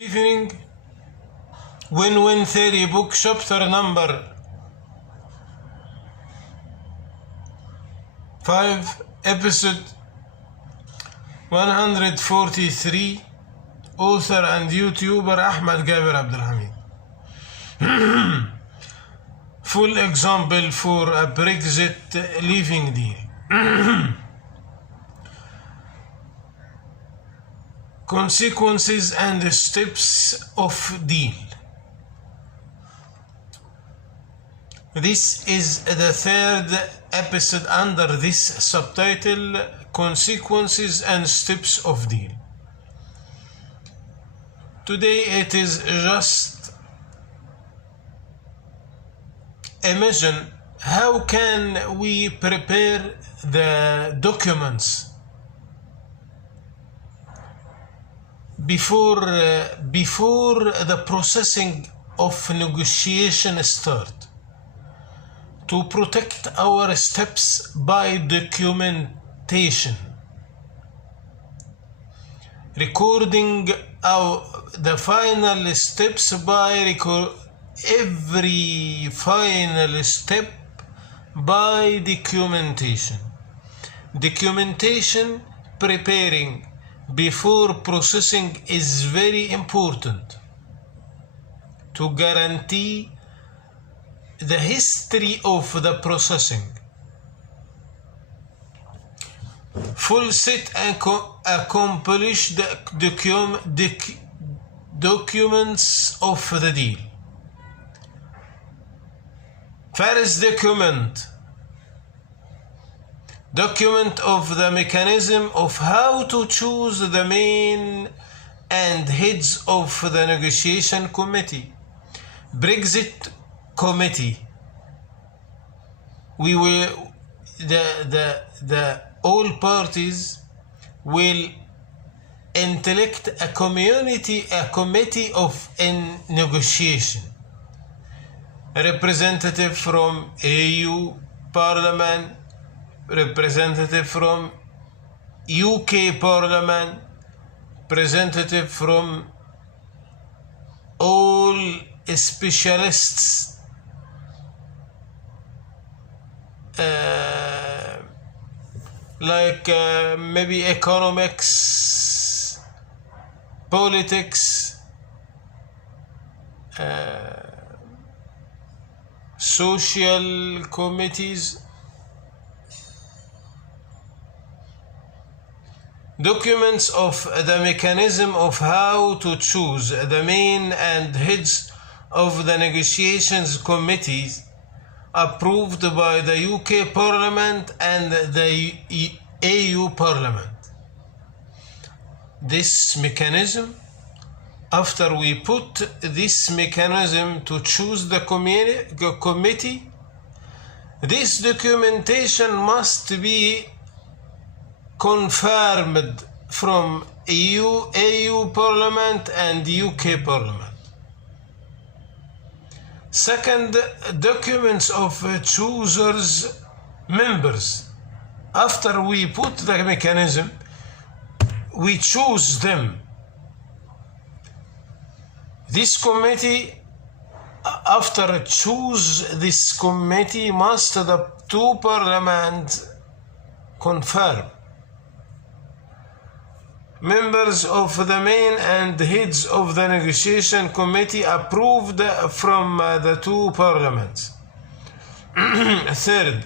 Evening, Win-Win Theory book chapter number 5, episode 143, author and YouTuber Ahmed Gaber Abdelhamid. Full example for a Brexit leaving deal. Consequences and steps of deal. This is the third episode under this subtitle, Consequences and Steps of Deal. Today it is just imagine how can we prepare the documents before the processing of negotiation start, to protect our steps by documentation, recording the final steps by every final step by documentation preparing before processing is very important to guarantee the history of the processing. Full set and accomplish the documents of the deal. First document of the mechanism of how to choose the main and heads of the negotiation committee. Brexit committee. We will the all parties will elect a committee of negotiation. A representative from EU Parliament, representative from UK Parliament, representative from all specialists, like maybe economics, politics, social committees. Documents of the mechanism of how to choose the main and heads of the negotiations committees approved by the UK Parliament and the EU Parliament. This mechanism, after we put this mechanism to choose the committee, this documentation must be confirmed from EU Parliament and UK Parliament. Second, documents of choosers members. After we put the mechanism, we choose them. This committee, after choose this committee, must the two parliaments confirm. Members of the main and heads of the negotiation committee approved from the two parliaments. Third,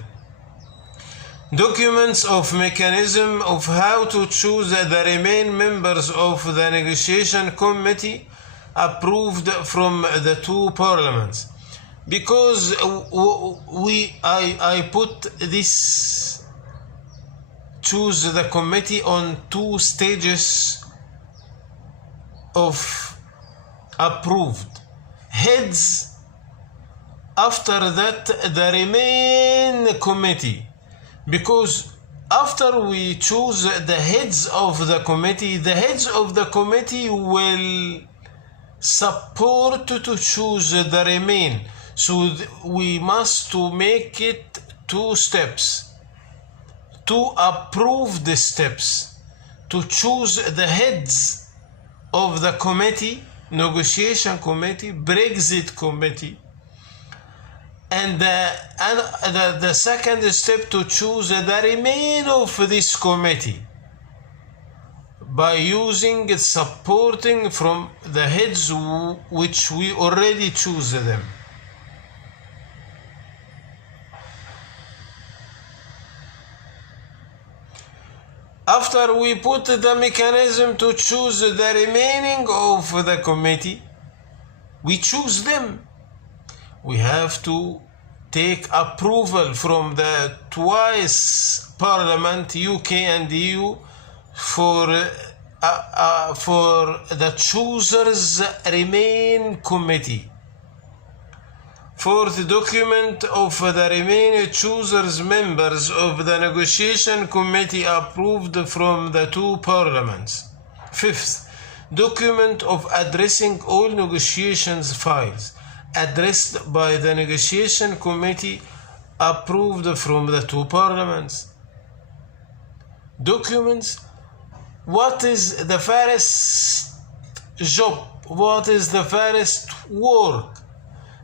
documents of mechanism of how to choose the remaining members of the negotiation committee approved from the two parliaments. Because I put this choose the committee on two stages of approved. Heads, after that the remain committee. Because after we choose the heads of the committee will support to choose the remain. So we must to make it two steps. To approve the steps, to choose the heads of the committee negotiation committee, Brexit committee, and the second step to choose the remain of this committee by using supporting from the heads which we already choose them. After we put the mechanism to choose the remaining of the committee, we choose them. We have to take approval from the twice Parliament, UK and EU, for the choosers remain committee. Fourth, document of the remaining choosers members of the negotiation committee approved from the two parliaments. Fifth, document of addressing all negotiations files addressed by the negotiation committee approved from the two parliaments. Documents. What is the first job? What is the first work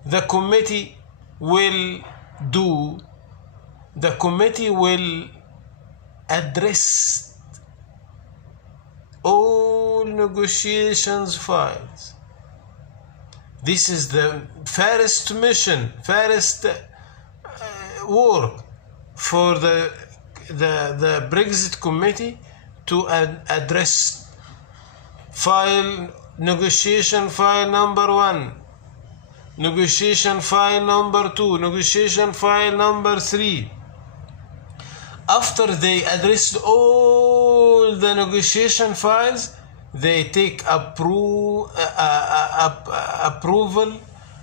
the committee will do? The committee will address all negotiations files. This is the first mission, first work for the Brexit committee, to address negotiation file number 1, negotiation file number 2, negotiation file number 3. After they addressed all the negotiation files, they take approval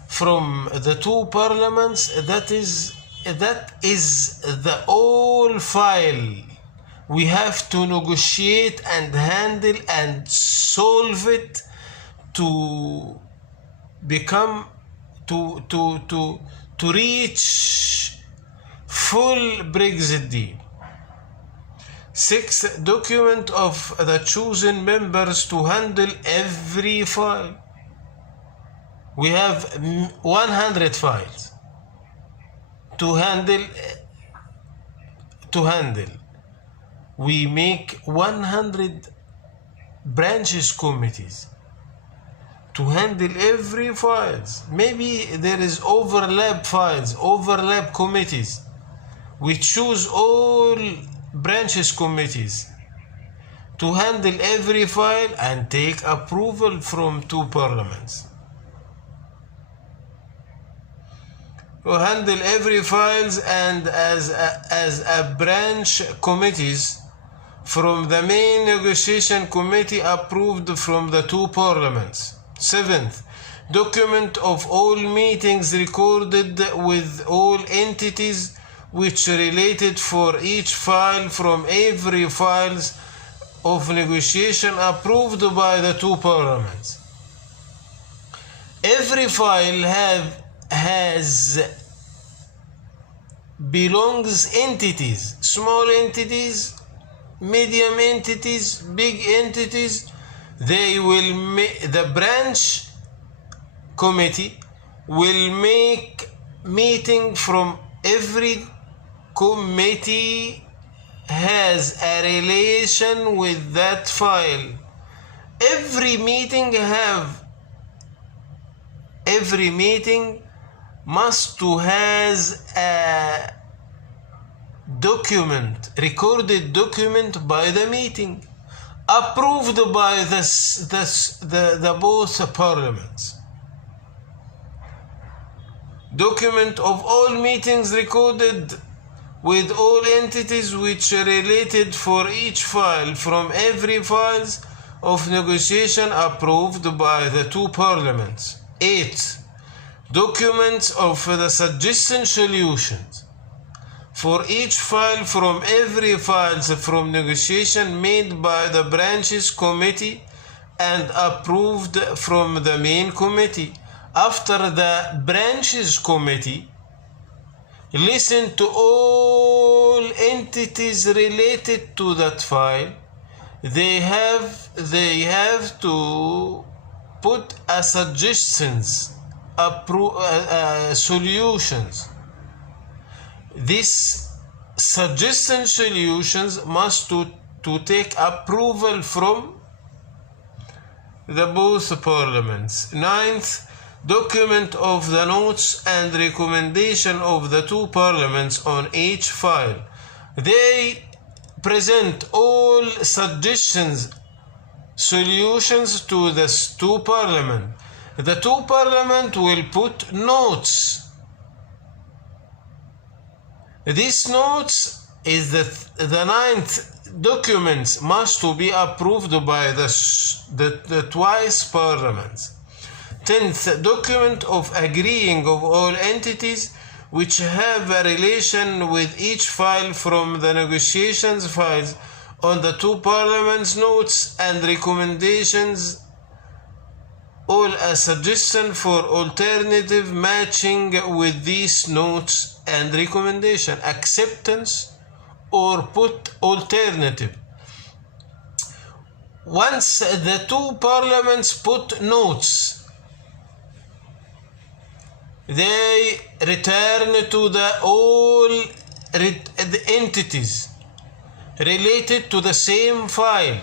from the two parliaments. That is the whole file we have to negotiate and handle and solve it to become to reach full Brexit deal. Sixth, document of the chosen members to handle every file. We have 100 files to handle. We make 100 branches committees to handle every files. Maybe there is overlap files, overlap committees. We choose all branches committees to handle every file and take approval from two parliaments. To handle every files and as a branch committees from the main negotiation committee approved from the two parliaments. Seventh, document of all meetings recorded with all entities which related for each file from every files of negotiation approved by the two parliaments. Every file belongs entities, small entities, medium entities, big entities. They will the branch committee will make meeting from every committee has a relation with that file. Every meeting must to has a document, recorded document by the meeting, approved by the both parliaments. Document of all meetings recorded with all entities which related for each file from every files of negotiation approved by the two parliaments. 8. Documents of the suggestion solutions for each file from every files from negotiation made by the branches committee and approved from the main committee. After the branches committee listen to all entities related to that file, they have to put a suggestions, solutions. These suggestion solutions must to take approval from the both parliaments. Ninth, document of the notes and recommendation of the two parliaments on each file. They present all suggestions, solutions to the two parliament. The two parliament will put notes. These notes is the ninth documents must to be approved by the twice parliaments. 10th, document of agreeing of all entities which have a relation with each file from the negotiations files on the two parliaments notes and recommendations, all a suggestion for alternative matching with these notes and recommendation, acceptance or put alternative. Once the two parliaments put notes, they return to the entities related to the same file,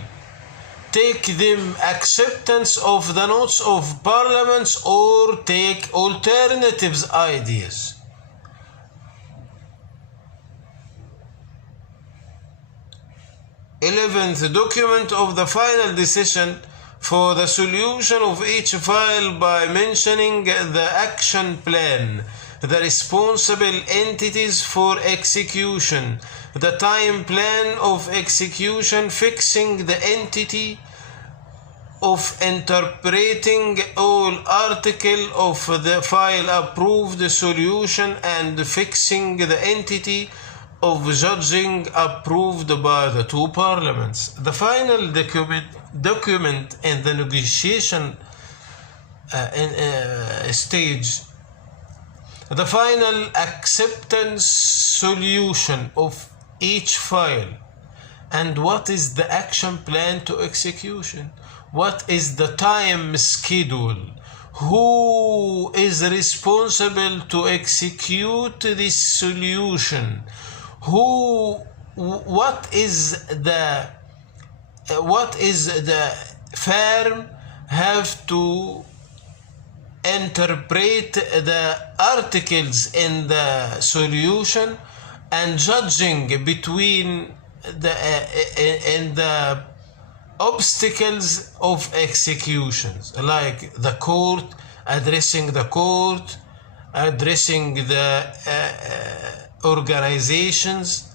take them acceptance of the notes of parliaments or take alternatives ideas. Eleventh, document of the final decision for the solution of each file by mentioning the action plan, the responsible entities for execution, the time plan of execution, fixing the entity of interpreting all article of the file approved solution and fixing the entity of judging approved by the two parliaments. The final document in the negotiation stage, the final acceptance solution of each file, and what is the action plan to execution, what is the time schedule, who is responsible to execute this solution, what is the firm have to interpret the articles in the solution and judging between the obstacles of executions, like the court, addressing the court, addressing the organizations,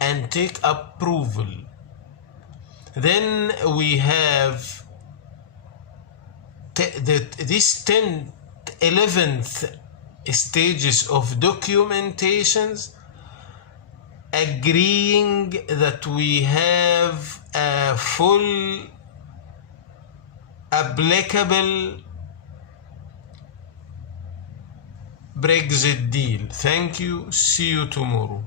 and take approval. Then we have these 11th stages of documentations, agreeing that we have a full applicable Brexit deal. Thank you. See you tomorrow.